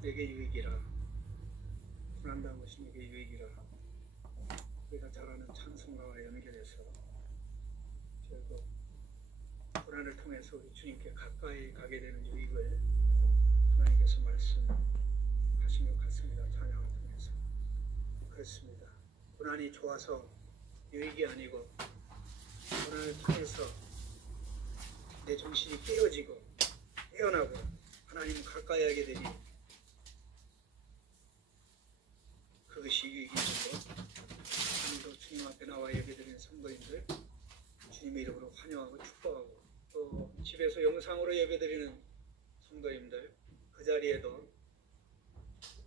내게 유익이라. 고난당한 것이 내게 유익이라. 우리가 잘 아는 찬송가와 연결해서 결국 고난을 통해서 우리 주님께 가까이 가게 되는 유익을 하나님께서 말씀하신 것 같습니다. 찬양을 통해서. 그렇습니다. 고난이 좋아서 유익이 아니고 고난을 통해서 내 정신이 깨어지고 깨어나고 하나님 가까이 하게 되니 그것이 유익이죠. 오늘도 주님 앞에 나와 예배드리는 성도님들 주님의 이름으로 환영하고 축복하고, 또 집에서 영상으로 예배드리는 성도님들 그 자리에도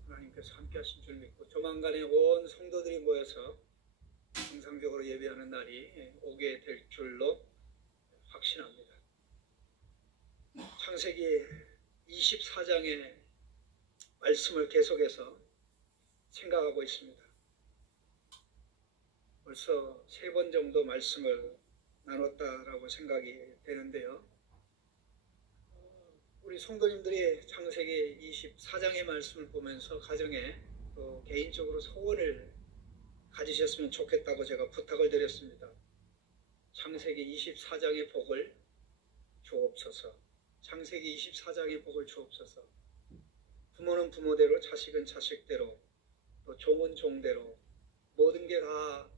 하나님께서 함께 하신 줄 믿고 조만간에 온 성도들이 모여서 정상적으로 예배하는 날이 오게 될 줄로 확신합니다. 창세기 24장의 말씀을 계속해서 생각하고 있습니다. 벌써 3번 정도 말씀을 나눴다라고 생각이 되는데요. 우리 성도님들이 창세기 24장의 말씀을 보면서 가정에 또 개인적으로 소원을 가지셨으면 좋겠다고 제가 부탁을 드렸습니다. 창세기 24장의 복을 주옵소서. 창세기 24장의 복을 주옵소서. 부모는 부모대로, 자식은 자식대로, 또 종은 종대로 모든 게 다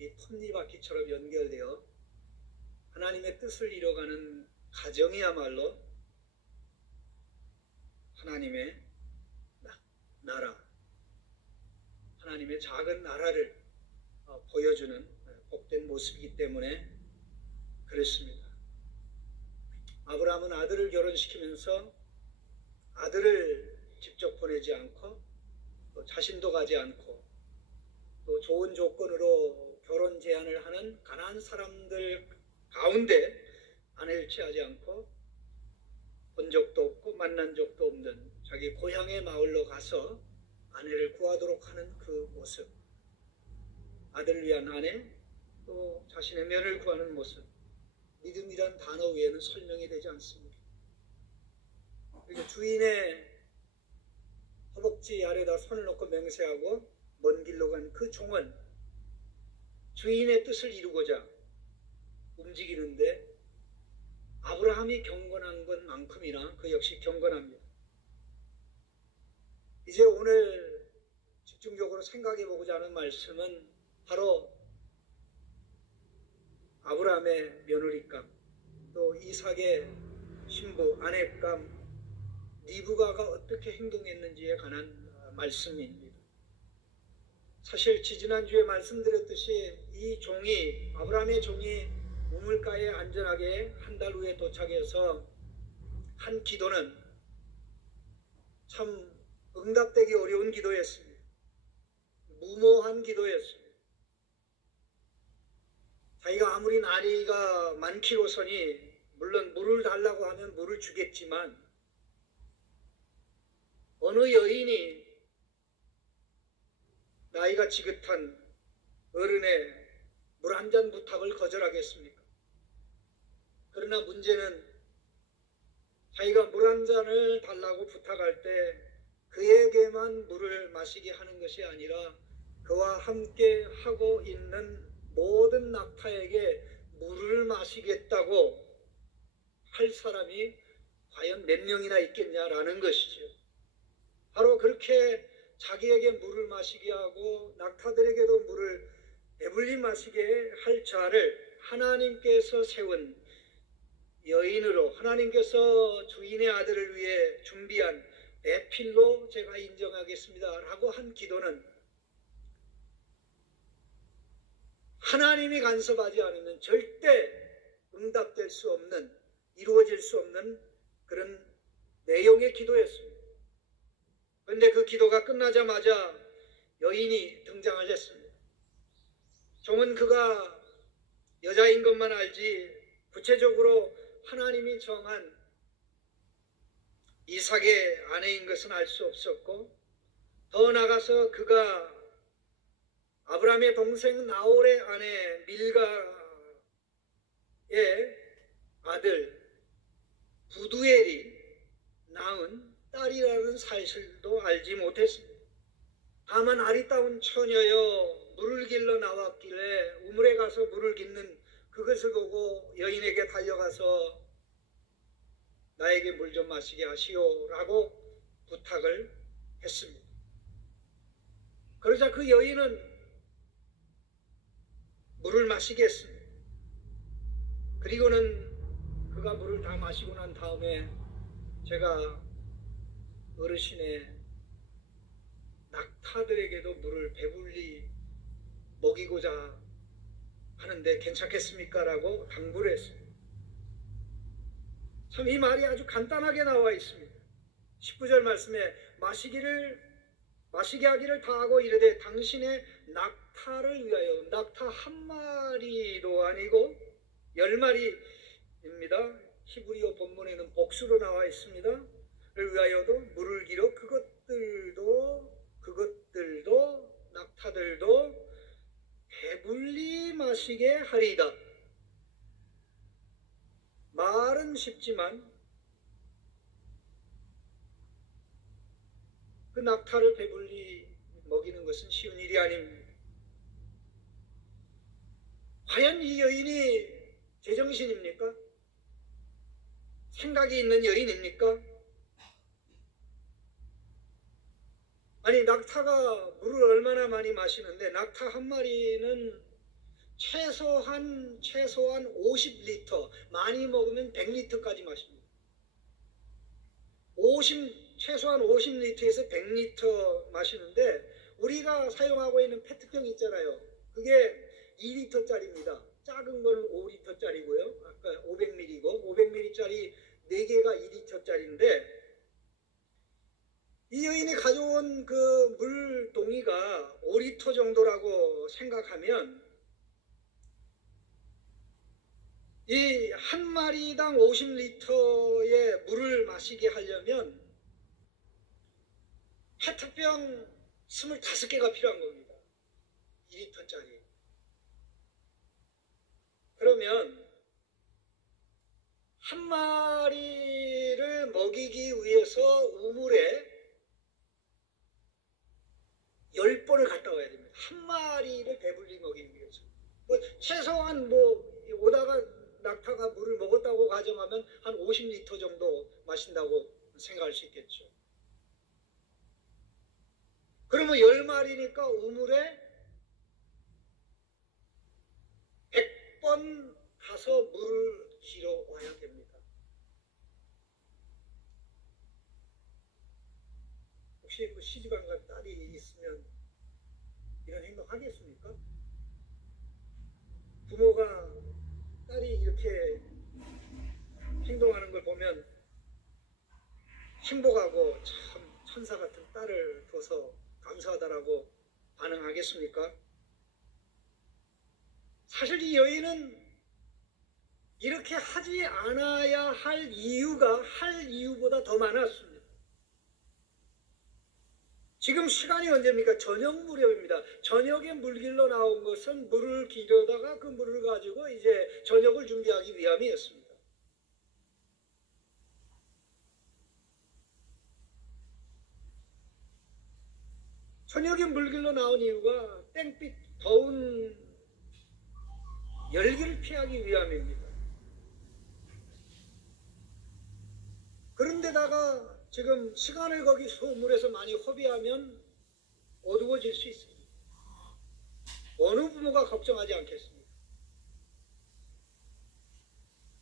이 톱니바퀴처럼 연결되어 하나님의 뜻을 이뤄가는 가정이야말로 하나님의 나라, 하나님의 작은 나라를 보여주는 복된 모습이기 때문에 그렇습니다. 아브라함은 아들을 결혼시키면서 아들을 직접 보내지 않고 또 자신도 가지 않고 또 좋은 조건으로 결혼 제안을 하는 가난한 사람들 가운데 아내를 취하지 않고 본 적도 없고 만난 적도 없는 자기 고향의 마을로 가서 아내를 구하도록 하는 그 모습, 아들을 위한 아내, 또 자신의 며느리를 구하는 모습, 믿음이란 단어 외에는 설명이 되지 않습니다. 그리고 주인의 허벅지 아래다 손을 놓고 맹세하고 먼 길로 간 그 종은 주인의 뜻을 이루고자 움직이는데 아브라함이 경건한 것만큼이나 그 역시 경건합니다. 이제 오늘 집중적으로 생각해 보고자 하는 말씀은 바로 아브라함의 며느리감, 또 이삭의 신부 아내감 리브가가 어떻게 행동했는지에 관한 말씀입니다. 사실 지지난주에 말씀드렸듯이 이 종이, 아브라함의 종이 우물가에 안전하게 한 달 후에 도착해서 한 기도는 참 응답되기 어려운 기도였습니다. 무모한 기도였습니다. 자기가 아무리 나이가 많기로서니 물론 물을 달라고 하면 물을 주겠지만 어느 여인이 나이가 지긋한 어른의 물 한 잔 부탁을 거절하겠습니까? 그러나 문제는 자기가 물 한 잔을 달라고 부탁할 때 그에게만 물을 마시게 하는 것이 아니라 그와 함께 하고 있는 모든 낙타에게 물을 마시겠다고 할 사람이 과연 몇 명이나 있겠냐라는 것이죠. 바로 그렇게 자기에게 물을 마시게 하고 낙타들에게도 물을 배불리 마시게 할 자를 하나님께서 세운 여인으로, 하나님께서 주인의 아들을 위해 준비한 배필로 제가 인정하겠습니다 라고 한 기도는 하나님이 간섭하지 않으면 절대 응답될 수 없는, 이루어질 수 없는 그런 내용의 기도였습니다. 그런데 그 기도가 끝나자마자 여인이 등장을 했습니다. 종은 그가 여자인 것만 알지 구체적으로 하나님이 정한 이삭의 아내인 것은 알 수 없었고, 더 나아가서 그가 아브라함의 동생 나홀의 아내 밀가의 아들 부두엘이 낳은 딸이라는 사실도 알지 못했습니다. 다만 아리따운 처녀여 물을 길러 나왔길래 우물에 가서 물을 깃는 그것을 보고 여인에게 달려가서 나에게 물 좀 마시게 하시오라고 부탁을 했습니다. 그러자 그 여인은 물을 마시게 했습니다. 그리고는 그가 물을 다 마시고 난 다음에 제가 어르신의 낙타들에게도 물을 배불리 먹이고자 하는데 괜찮겠습니까? 라고 당부를 했습니다. 참 이 말이 아주 간단하게 나와 있습니다. 19절 말씀에 마시게 하기를 다하고 이르되 당신의 낙타를 위하여, 낙타 한 마리도 아니고 10마리입니다. 히브리어 본문에는 복수로 나와 있습니다. 를 위하여도 물을 길어 그것들도 낙타들도 배불리 마시게 하리이다. 말은 쉽지만 그 낙타를 배불리 먹이는 것은 쉬운 일이 아닙니다. 과연 이 여인이 제정신입니까? 생각이 있는 여인입니까? 아니, 낙타가 물을 얼마나 많이 마시는데 낙타 한 마리는 최소한 50리터, 많이 먹으면 100리터까지 마십니다. 최소한 50리터에서 100리터 마시는데 우리가 사용하고 있는 페트병 있잖아요. 그게 2리터짜리입니다. 작은 거는 5리터짜리고요. 아까 500ml고 500ml짜리 4개가 2리터짜리인데 이 여인이 가져온 그 물동이가 5리터 정도라고 생각하면 이 한 마리당 50리터의 물을 마시게 하려면 페트병 25개가 필요한 겁니다. 2리터짜리. 그러면 한 마리를 먹이기 위해서 우물에 10번을 갔다 와야 됩니다. 한 마리를 배불리 먹이기 위해서. 최소한 오다가 낙타가 물을 먹었다고 가정하면 한 50리터 정도 마신다고 생각할 수 있겠죠. 그러면 10마리니까 우물에 100번 가서 물을 길어 와야 됩니다. 혹시 시집안간 딸이 있으면 이런 행동 하겠습니까? 부모가 딸이 이렇게 행동하는 걸 보면 행복하고 참 천사 같은 딸을 둬서 감사하다라고 반응하겠습니까? 사실 이 여인은 이렇게 하지 않아야 할 이유보다 더 많았습니다. 지금 시간이 언제입니까? 저녁 무렵입니다. 저녁에 물 길러 나온 것은 물을 기르다가 그 물을 가지고 이제 저녁을 준비하기 위함이었습니다. 저녁에 물 길러 나온 이유가 땡빛 더운 열기를 피하기 위함입니다. 그런데다가 지금 시간을 거기 소물에서 많이 허비하면 어두워질 수 있습니다. 어느 부모가 걱정하지 않겠습니까?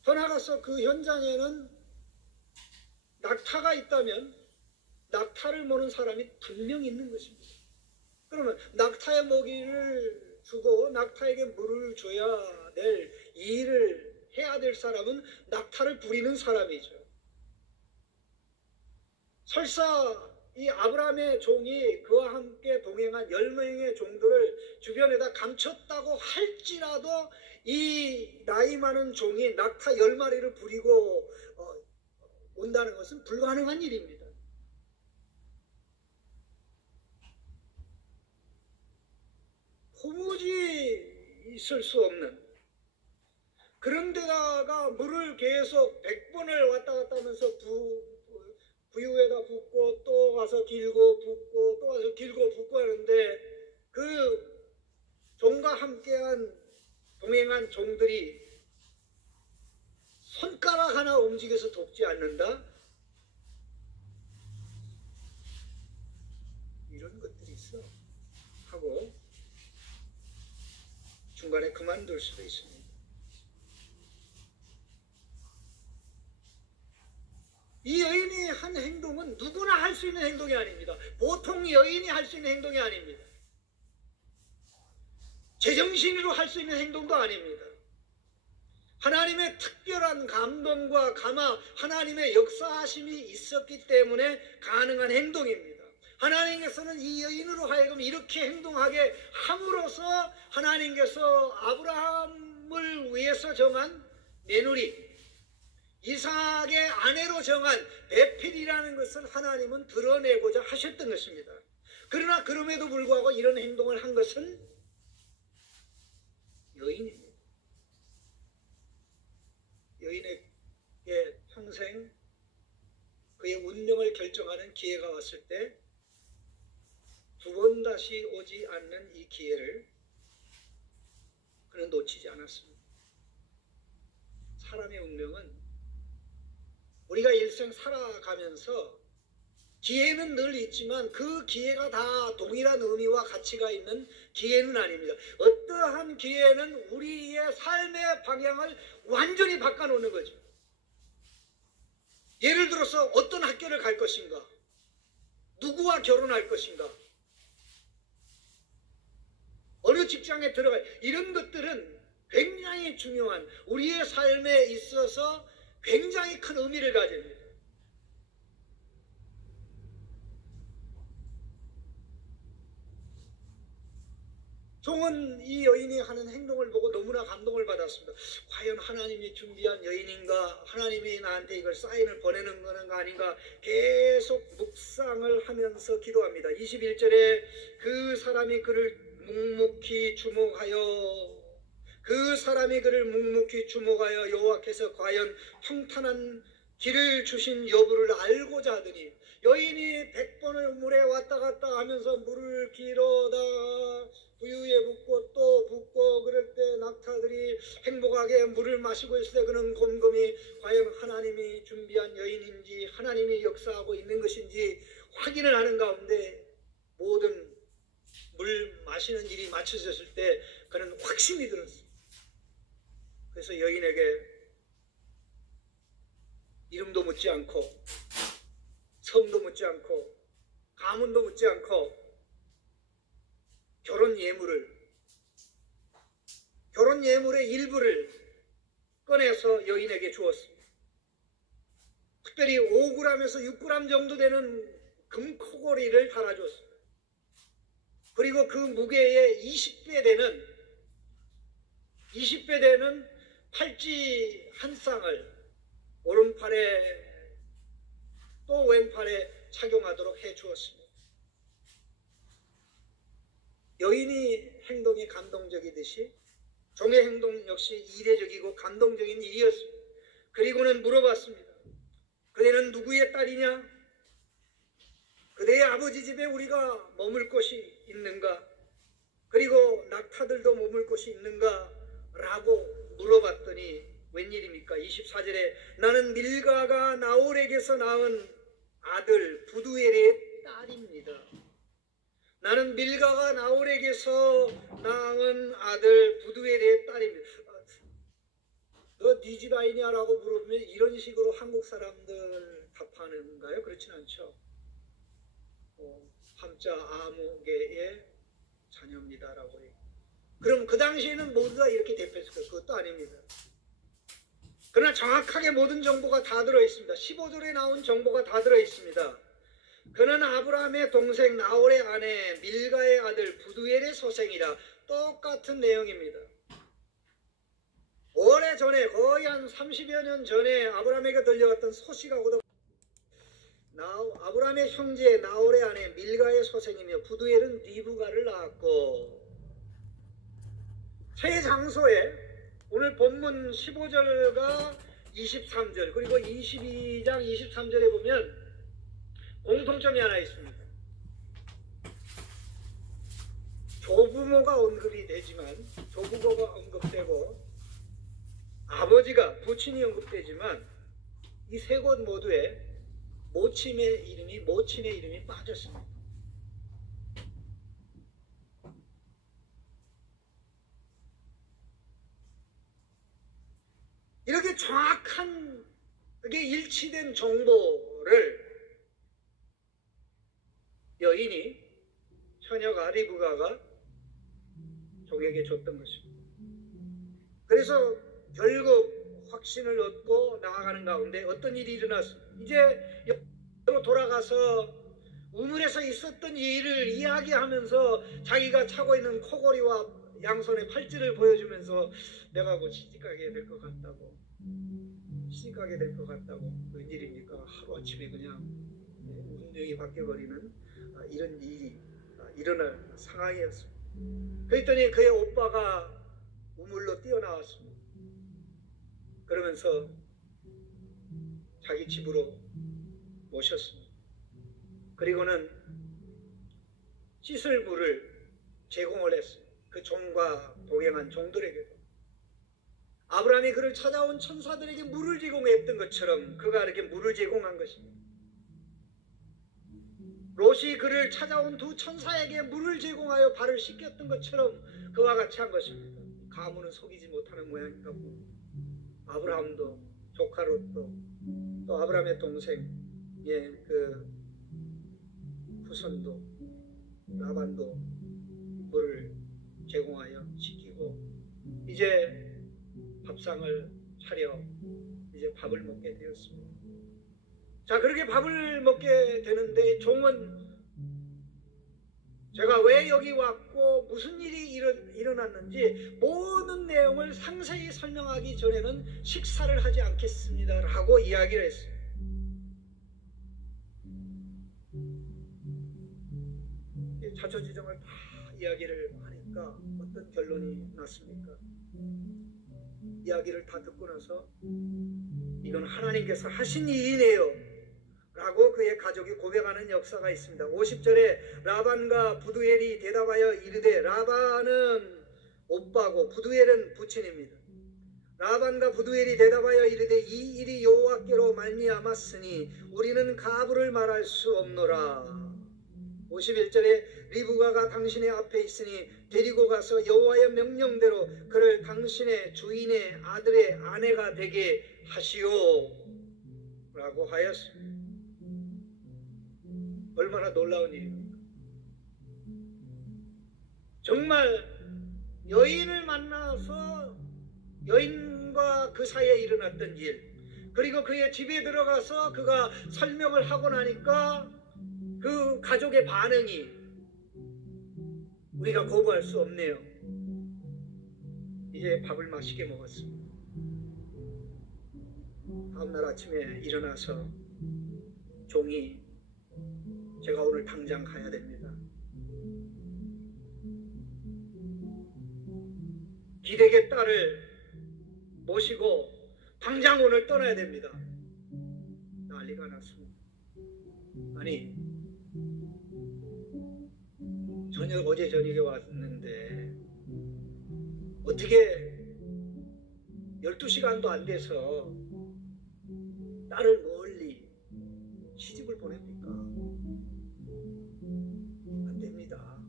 더 나아가서 그 현장에는 낙타가 있다면 낙타를 모는 사람이 분명히 있는 것입니다. 그러면 낙타의 먹이를 주고 낙타에게 물을 줘야 될 일을 해야 될 사람은 낙타를 부리는 사람이죠. 설사 이 아브라함의 종이 그와 함께 동행한 10명의 종들을 주변에다 감췄다고 할지라도 이 나이 많은 종이 낙타 10마리를 부리고 온다는 것은 불가능한 일입니다. 도무지 있을 수 없는, 그런데다가 물을 계속 100번을 왔다 갔다 하면서 부유에다 붓고 또 길고 붓고 또 와서 길고 붓고 하는데 그 종과 함께한 동행한 종들이 손가락 하나 움직여서 돕지 않는다? 이런 것들이 있어 하고 중간에 그만둘 수도 있습니다. 이 여인이 한 행동은 누구나 할 수 있는 행동이 아닙니다. 보통 여인이 할 수 있는 행동이 아닙니다. 제정신으로 할 수 있는 행동도 아닙니다. 하나님의 특별한 감동과 감화, 하나님의 역사하심이 있었기 때문에 가능한 행동입니다. 하나님께서는 이 여인으로 하여금 이렇게 행동하게 함으로써 하나님께서 아브라함을 위해서 정한 며느리, 이삭의 아내로 정한 베필이라는 것을 하나님은 드러내고자 하셨던 것입니다. 그러나 그럼에도 불구하고 이런 행동을 한 것은 여인입니다. 여인에게 평생 그의 운명을 결정하는 기회가 왔을 때 두 번 다시 오지 않는 이 기회를 그는 놓치지 않았습니다. 사람의 운명은 우리가 일생 살아가면서 기회는 늘 있지만 그 기회가 다 동일한 의미와 가치가 있는 기회는 아닙니다. 어떠한 기회는 우리의 삶의 방향을 완전히 바꿔놓는 거죠. 예를 들어서 어떤 학교를 갈 것인가, 누구와 결혼할 것인가, 어느 직장에 들어갈, 이런 것들은 굉장히 중요한, 우리의 삶에 있어서 굉장히 큰 의미를 가집니다. 종은 이 여인이 하는 행동을 보고 너무나 감동을 받았습니다. 과연 하나님이 준비한 여인인가, 하나님이 나한테 이걸 사인을 보내는 거는 아닌가, 계속 묵상을 하면서 기도합니다. 21절에 그 사람이 그를 묵묵히 주목하여, 그 사람이 그를 묵묵히 주목하여 여호와께서 과연 평탄한 길을 주신 여부를 알고자 하더니, 여인이 100번을 물에 왔다 갔다 하면서 물을 길어다 부유에 붓고 또 붓고, 그럴 때 낙타들이 행복하게 물을 마시고 있을 때 그는 곰곰이 과연 하나님이 준비한 여인인지 하나님이 역사하고 있는 것인지 확인을 하는 가운데 모든 물 마시는 일이 마쳐졌을 때 그는 확신이 들었습니다. 그래서 여인에게 이름도 묻지 않고 성도 묻지 않고 가문도 묻지 않고 결혼 예물의 일부를 꺼내서 여인에게 주었습니다. 특별히 5g에서 6g 정도 되는 금코골이를 달아줬습니다. 그리고 그 무게의 20배 되는 팔찌 한 쌍을 오른팔에 또 왼팔에 착용하도록 해주었습니다. 여인이 행동이 감동적이듯이 종의 행동 역시 이례적이고 감동적인 일이었습니다. 그리고는 물어봤습니다. 그대는 누구의 딸이냐? 그대의 아버지 집에 우리가 머물 곳이 있는가? 그리고 낙타들도 머물 곳이 있는가? 라고 물어봤더니 웬일입니까? 24절에 나는 밀가가 나홀에게서 낳은 아들 부두엘의 딸입니다. 나는 밀가가 나홀에게서 낳은 아들 부두엘의 딸입니다. 너 네 집 아이냐? 라고 물어보면 이런 식으로 한국 사람들 답하는가요? 그렇진 않죠. 함자 아무개의 자녀입니다 라고 해요. 그럼 그 당시에는 모두 다 이렇게 대표했을까요? 그것도 아닙니다. 그러나 정확하게 모든 정보가 다 들어있습니다. 15절에 나온 정보가 다 들어있습니다. 그는 아브라함의 동생 나홀의 아내 밀가의 아들 부두엘의 소생이라. 똑같은 내용입니다. 오래전에 거의 한 30여 년 전에 아브라함에게 들려왔던 소식하고도 아브라함의 형제 나홀의 아내 밀가의 소생이며 부두엘은 리브가를 낳았고, 세 장소에 오늘 본문 15절과 23절 그리고 22장 23절에 보면 공통점이 하나 있습니다. 조부모가 언급이 되지만, 조부모가 언급되고 아버지가, 부친이 언급되지만 이 세 곳 모두에 모친의 이름이 빠졌습니다. 이렇게 정확한, 그게 일치된 정보를 여인이, 처녀가, 리브가가 종에게 줬던 것입니다. 그래서 결국 확신을 얻고 나아가는 가운데 어떤 일이 일어났습니다. 이제 여기로 돌아가서 우물에서 있었던 일을 이야기하면서 자기가 차고 있는 코골이와 양손의 팔찌를 보여주면서 내가 곧 시집가게 될 것 같다고, 시집가게 될 것 같다고. 웬일입니까? 하루아침에 그냥 운명이 바뀌어버리는 이런 일이 일어날 상황이었습니다. 그랬더니 그의 오빠가 우물로 뛰어나왔습니다. 그러면서 자기 집으로 모셨습니다. 그리고는 씻을 물을 제공을 했습니다. 그 종과 동행한 종들에게도. 아브라함이 그를 찾아온 천사들에게 물을 제공했던 것처럼 그가 이렇게 물을 제공한 것입니다. 롯이 그를 찾아온 두 천사에게 물을 제공하여 발을 씻겼던 것처럼 그와 같이 한 것입니다. 가문은 속이지 못하는 모양인가 봅니다. 아브라함도, 조카 롯도, 또 아브라함의 동생, 그 후손도, 라반도 물을 제공하여 시키고, 이제 밥상을 차려 이제 밥을 먹게 되었습니다. 자, 그렇게 밥을 먹게 되는데 종은 제가 왜 여기 왔고 무슨 일이 일어났는지 모든 내용을 상세히 설명하기 전에는 식사를 하지 않겠습니다 라고 이야기를 했어요. 자초지종을 다 이야기를 하니까 어떤 결론이 났습니까? 이야기를 다 듣고 나서 이건 하나님께서 하신 일이네요 라고 그의 가족이 고백하는 역사가 있습니다. 50절에 라반과 부두엘이 대답하여 이르되, 라반은 오빠고 부두엘은 부친입니다. 라반과 부두엘이 대답하여 이르되, 이 일이 여호와께로 말미암았으니 우리는 가부를 말할 수 없노라. 51절에 리브가가 당신의 앞에 있으니 데리고 가서 여호와의 명령대로 그를 당신의 주인의 아들의 아내가 되게 하시오 라고 하였습니다. 얼마나 놀라운 일입니까? 정말 여인을 만나서 여인과 그 사이에 일어났던 일, 그리고 그의 집에 들어가서 그가 설명을 하고 나니까 그 가족의 반응이 우리가 거부할 수 없네요. 이제 밥을 맛있게 먹었습니다. 다음날 아침에 일어나서 종이 제가 오늘 당장 가야 됩니다. 기댁의 딸을 모시고 당장 오늘 떠나야 됩니다. 난리가 났습니다. 아니, 어제 저녁에 왔는데 어떻게 12시간도 안 돼서 딸을 멀리 시집을 보냅니까? 안 됩니다.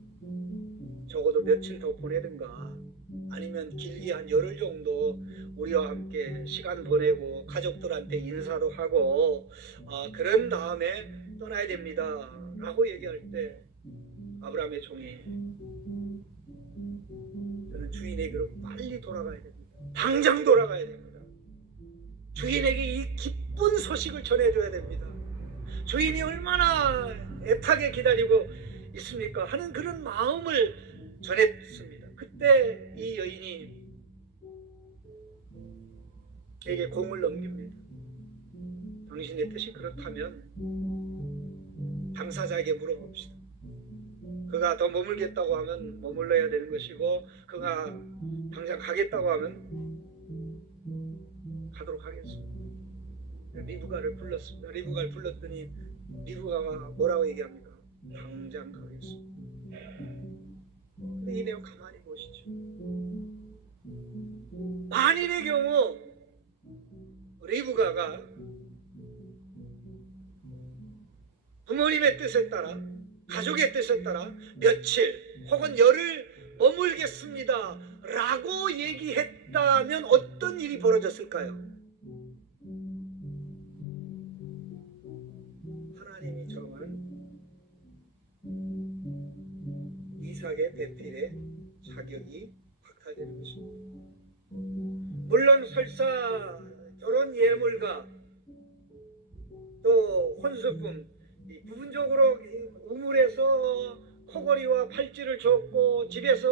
적어도 며칠 더 보내든가 아니면 길게 한 열흘 정도 우리와 함께 시간 보내고 가족들한테 인사도 하고 그런 다음에 떠나야 됩니다 라고 얘기할 때 아브라함의 종이, 저는 주인에게로 빨리 돌아가야 됩니다. 당장 돌아가야 됩니다. 주인에게 이 기쁜 소식을 전해줘야 됩니다. 주인이 얼마나 애타게 기다리고 있습니까 하는 그런 마음을 전했습니다. 그때 이 여인이 에게 공을 넘깁니다. 당신의 뜻이 그렇다면 당사자에게 물어봅시다. 그가 더 머물겠다고 하면 머물러야 되는 것이고, 그가 당장 가겠다고 하면 가도록 하겠습니다. 리브가를 불렀습니다. 리브가를 불렀더니 리브가가 뭐라고 얘기합니까? 당장 가겠습니다. 이 내용 가만히 보시죠. 만일의 경우 리브가가 부모님의 뜻에 따라, 가족의 뜻에 따라 며칠 혹은 열흘 머물겠습니다 라고 얘기했다면 어떤 일이 벌어졌을까요? 하나님이 정한 이삭의 배필의 자격이 박탈되는 것입니다. 물론 설사 결혼 예물과 또 혼수품, 부분적으로 우물에서 코걸이와 팔찌를 줬고 집에서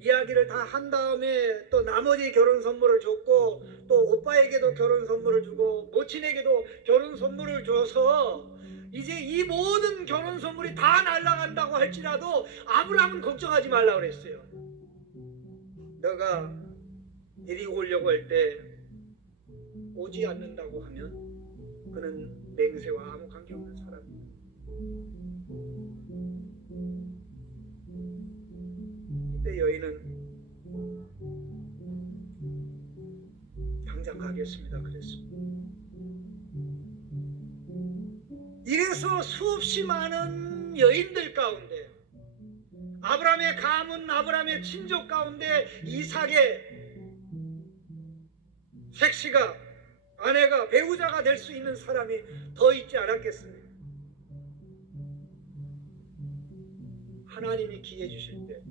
이야기를 다 한 다음에 또 나머지 결혼 선물을 줬고 또 오빠에게도 결혼 선물을 주고 모친에게도 결혼 선물을 줘서 이제 이 모든 결혼 선물이 다 날아간다고 할지라도 아브라함은 걱정하지 말라고 그랬어요. 너가 데리고 오려고 할 때 오지 않는다고 하면 그는 맹세와 아무 관계없는 사람입니다. 이때 여인은 당장 가겠습니다 그랬습니다. 이래서 수없이 많은 여인들 가운데, 아브라함의 가문, 아브라함의 친족 가운데 이삭의 색시가, 아내가, 배우자가 될 수 있는 사람이 더 있지 않았겠습니까? 하나님이 기회 주실 때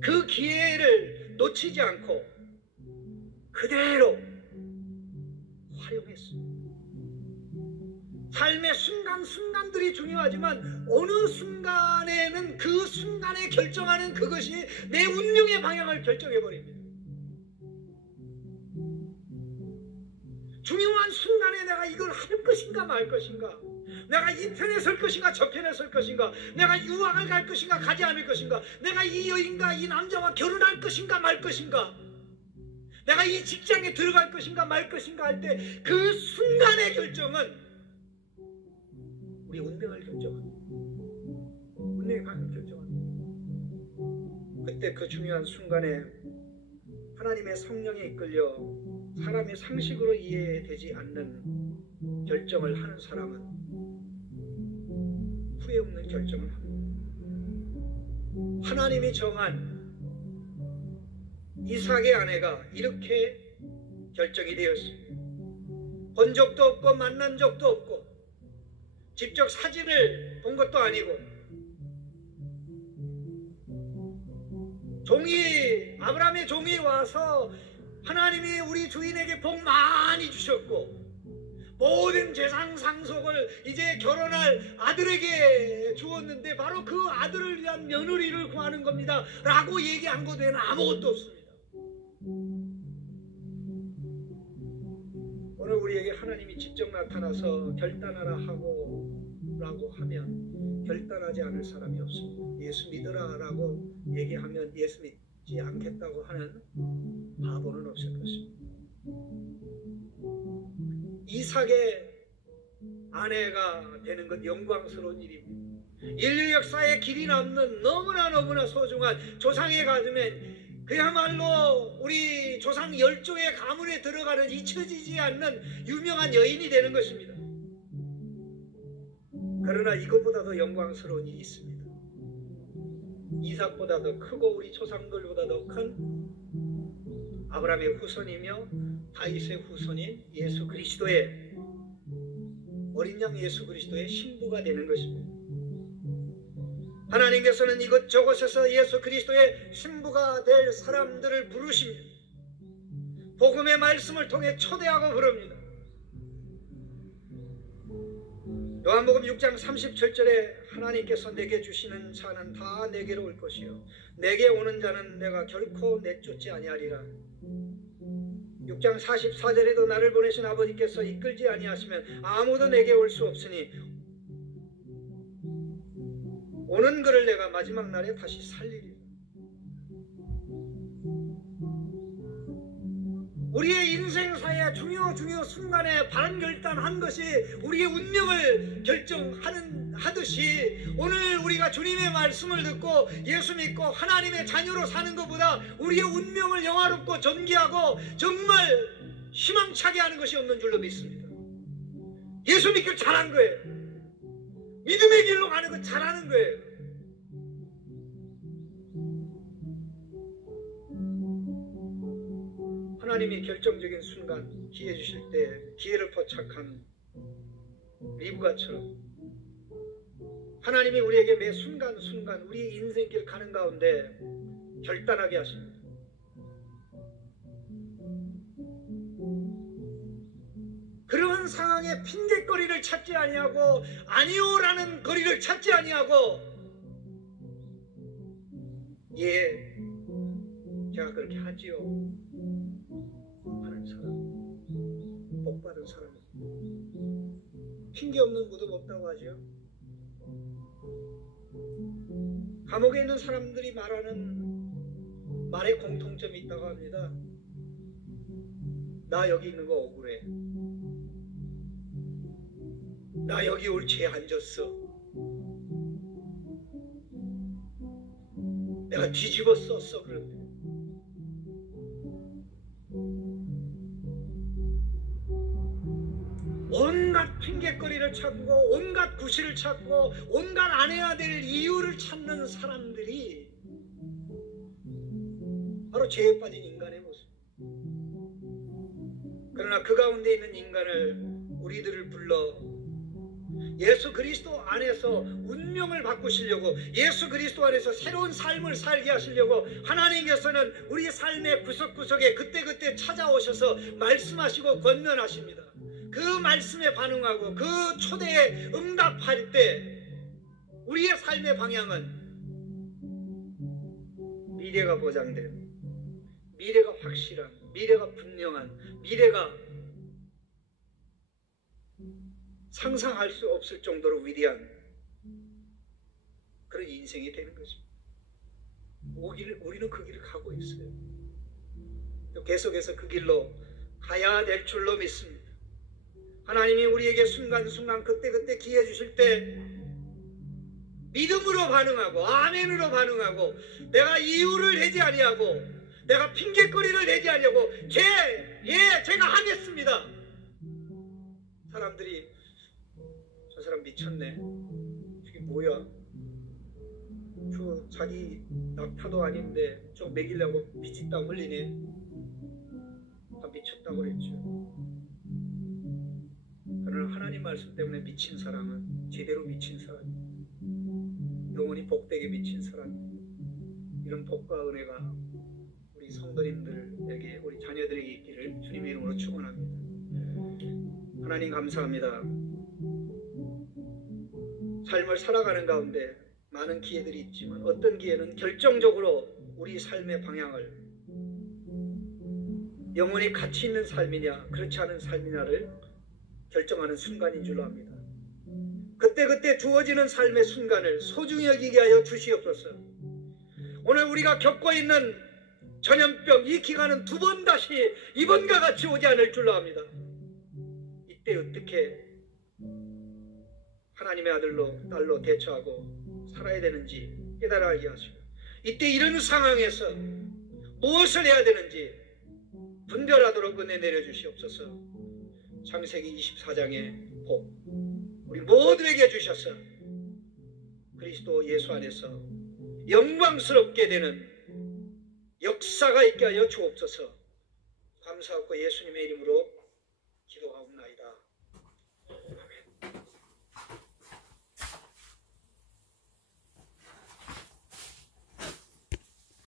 그 기회를 놓치지 않고 그대로 활용했습니다. 삶의 순간순간들이 중요하지만 어느 순간에는 그 순간에 결정하는 그것이 내 운명의 방향을 결정해버립니다. 중요한 순간에 내가 이걸 할 것인가 말 것인가, 내가 이 편에 설 것인가 저 편에 설 것인가, 내가 유학을 갈 것인가 가지 않을 것인가, 내가 이 여인과 이 남자와 결혼할 것인가 말 것인가, 내가 이 직장에 들어갈 것인가 말 것인가 할 때 그 순간의 결정은 우리 운명을 결정합니다. 운명의 방향을 결정합니다. 그때 그 중요한 순간에 하나님의 성령에 이끌려 사람의 상식으로 이해되지 않는 결정을 하는 사람은 후회 없는 결정을 합니다. 하나님이 정한 이삭의 아내가 이렇게 결정이 되었습니다. 본 적도 없고 만난 적도 없고 직접 사진을 본 것도 아니고 아브라함의 종이 와서 하나님이 우리 주인에게 복 많이 주셨고 모든 재산 상속을 이제 결혼할 아들에게 주었는데 바로 그 아들을 위한 며느리를 구하는 겁니다 라고 얘기한 것 외에는 아무것도 없습니다. 오늘 우리에게 하나님이 직접 나타나서 결단하라 라고 하면 결단하지 않을 사람이 없습니다. 예수 믿으라 라고 얘기하면 예수 믿지 않겠다고 하는 바보는 없을 것입니다. 이삭의 아내가 되는 것 영광스러운 일입니다. 인류 역사에 길이 남는 너무나 소중한 조상의 가슴엔 그야말로 우리 조상 10조의 가문에 들어가는 잊혀지지 않는 유명한 여인이 되는 것입니다. 그러나 이것보다 더 영광스러운 일이 있습니다. 이삭보다 더 크고 우리 조상들보다 더 큰 아브라함의 후손이며 다윗의 후손인 예수 그리스도의 어린 양 예수 그리스도의 신부가 되는 것입니다. 하나님께서는 이곳저곳에서 예수 그리스도의 신부가 될 사람들을 부르십니다. 복음의 말씀을 통해 초대하고 부릅니다. 요한복음 6장 37절에 하나님께서 내게 주시는 자는 다 내게로 올 것이요 내게 오는 자는 내가 결코 내쫓지 아니하리라. 6장 44절에도 나를 보내신 아버지께서 이끌지 아니하시면 아무도 내게 올 수 없으니 오는 그를 내가 마지막 날에 다시 살리리라. 우리의 인생사의 중요 순간에 발결단한 것이 우리의 운명을 결정하듯이 오늘 우리가 주님의 말씀을 듣고 예수 믿고 하나님의 자녀로 사는 것보다 우리의 운명을 영화롭고 존귀하고 정말 희망차게 하는 것이 없는 줄로 믿습니다. 예수 믿기를 잘한 거예요. 믿음의 길로 가는 거 잘하는 거예요. 하나님이 결정적인 순간 기회 주실 때 기회를 포착한 리브가처럼 하나님이 우리에게 매 순간순간 우리 인생길 가는 가운데 결단하게 하십니다. 그러한 상황에 핑계거리를 찾지 아니하고 아니오라는 거리를 찾지 아니하고 예, 제가 그렇게 하지요 하는 사람, 복받은 사람입니다. 핑계 없는 무덤 없다고 하죠. 감옥에 있는 사람들이 말하는 말에 공통점이 있다고 합니다. 나 여기 있는 거 억울해. 나 여기 옳지에 앉았어. 내가 뒤집어 썼어. 그런데 온갖 핑계거리를 찾고 온갖 구실을 찾고 온갖 안 해야 될 이유를 찾는 사람들이 바로 죄에 빠진 인간의 모습. 그러나 그 가운데 있는 인간을 우리들을 불러 예수 그리스도 안에서 운명을 바꾸시려고 예수 그리스도 안에서 새로운 삶을 살게 하시려고 하나님께서는 우리 삶의 구석구석에 그때그때 찾아오셔서 말씀하시고 권면하십니다. 그 말씀에 반응하고 그 초대에 응답할 때 우리의 삶의 방향은 미래가 보장된, 미래가 확실한, 미래가 분명한, 미래가 상상할 수 없을 정도로 위대한 그런 인생이 되는 거죠. 우리는 그 길을 가고 있어요. 계속해서 그 길로 가야 될 줄로 믿습니다. 하나님이 우리에게 순간순간 그때그때 기회 주실 때 믿음으로 반응하고 아멘으로 반응하고 내가 이유를 내지 아니하고 내가 핑계거리를 내지 아니하고 제가 하겠습니다. 사람들이 저 사람 미쳤네. 저게 뭐야? 저 자기 낙타도 아닌데 저 먹이려고 빛이 땀 흘리네. 다 미쳤다고 그랬죠. 그러나 하나님 말씀 때문에 미친 사람은 제대로 미친 사람, 영원히 복되게 미친 사람. 이런 복과 은혜가 우리 성도님들에게 우리 자녀들에게 있기를 주님의 이름으로 축원합니다. 하나님 감사합니다. 삶을 살아가는 가운데 많은 기회들이 있지만 어떤 기회는 결정적으로 우리 삶의 방향을 영원히 가치 있는 삶이냐 그렇지 않은 삶이냐를 결정하는 순간인 줄로 압니다. 그때그때 주어지는 삶의 순간을 소중히 여기게 하여 주시옵소서. 오늘 우리가 겪고 있는 전염병 이 기간은 두 번 다시 이번과 같이 오지 않을 줄로 압니다. 이때 어떻게 하나님의 아들로 딸로 대처하고 살아야 되는지 깨달아 알게 하시고 이때 이런 상황에서 무엇을 해야 되는지 분별하도록 은혜 내려주시옵소서. 창세기 24장의 복 우리 모두에게 주셔서 그리스도 예수 안에서 영광스럽게 되는 역사가 있게 하여 주옵소서. 감사하고 예수님의 이름으로 기도하옵나이다.